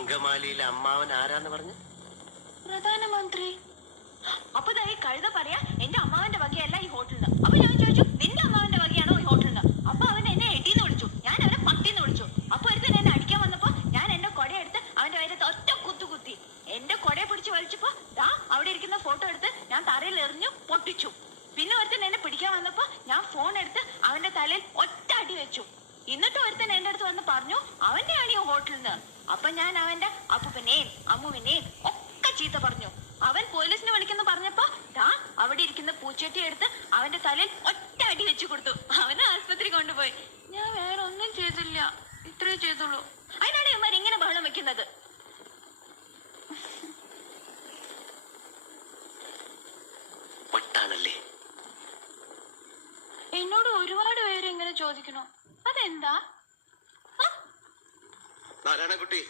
അങ്കമാലിയിലെ അമ്മാവൻ ആരാന്ന് പറഞ്ഞു? പ്രധാനമന്ത്രി. അപ്പൊ ഈ കഴുത പറയാ എന്റെ അമ്മാവന്റെ വകയല്ല ഈ ഹോട്ടലിന്. അപ്പൊ ഞാൻ ചോദിച്ചു നിന്റെ അമ്മാവന്റെ വകയാണോ ഈ ഹോട്ടലിന്? അപ്പൊ അവൻ എന്നെ എടീന്ന് വിളിച്ചു, ഞാൻ അവനെ പട്ടിന്ന് വിളിച്ചു. അപ്പൊ ഒരുത്തൻ എന്നെ അടിക്കാൻ വന്നപ്പോ ഞാൻ എന്റെ കൊടയെടുത്ത് അവന്റെ വയറത്ത് ഒറ്റ കുത്തി. എന്റെ കൊടയെ പിടിച്ച് വലിച്ചപ്പോ ദാ അവിടെ ഇരിക്കുന്ന ഫോട്ടോ എടുത്ത് ഞാൻ തറയിൽ എറിഞ്ഞു പൊട്ടിച്ചു. പിന്നെ ഒരുത്തൻ എന്നെ പിടിക്കാൻ വന്നപ്പോ ഞാൻ ഫോൺ എടുത്ത് അവന്റെ തലയിൽ ഒറ്റ അടി വെച്ചു. എന്നിട്ട് ഒരുത്തൻ എന്റെ അടുത്ത് വന്ന് പറഞ്ഞു അവന്റെ ആണ് ഈ ഹോട്ടലിന്. അപ്പൊ ഞാൻ അവന്റെ അപ്പൂപ്പനെയും അമ്മുവിനെയും ഒക്കെ ചീത്ത പറഞ്ഞു. അവൻ പോലീസിനെ വിളിക്കുന്നു പറഞ്ഞപ്പോ ദാ അവിടെ ഇരിക്കുന്ന പൂച്ചട്ടി എടുത്ത് അവന്റെ തലയിൽ ഒറ്റ അടി വെച്ചു കൊടുത്തു. അവനെ ആശുപത്രി കൊണ്ടുപോയി. ഞാൻ വേറെ ഒന്നും ചെയ്തില്ല, ഇത്രേ ചെയ്തുള്ളൂ. അതിനാണ് ഇവന്മാർ ഇങ്ങനെ ബഹളം വെക്കുന്നത്. വട്ടാണല്ലേ? എന്നോട് ഒരുപാട് പേര് ഇങ്ങനെ ചോദിക്കണോ, അതെന്താ? നാരായണക്കുട്ടി,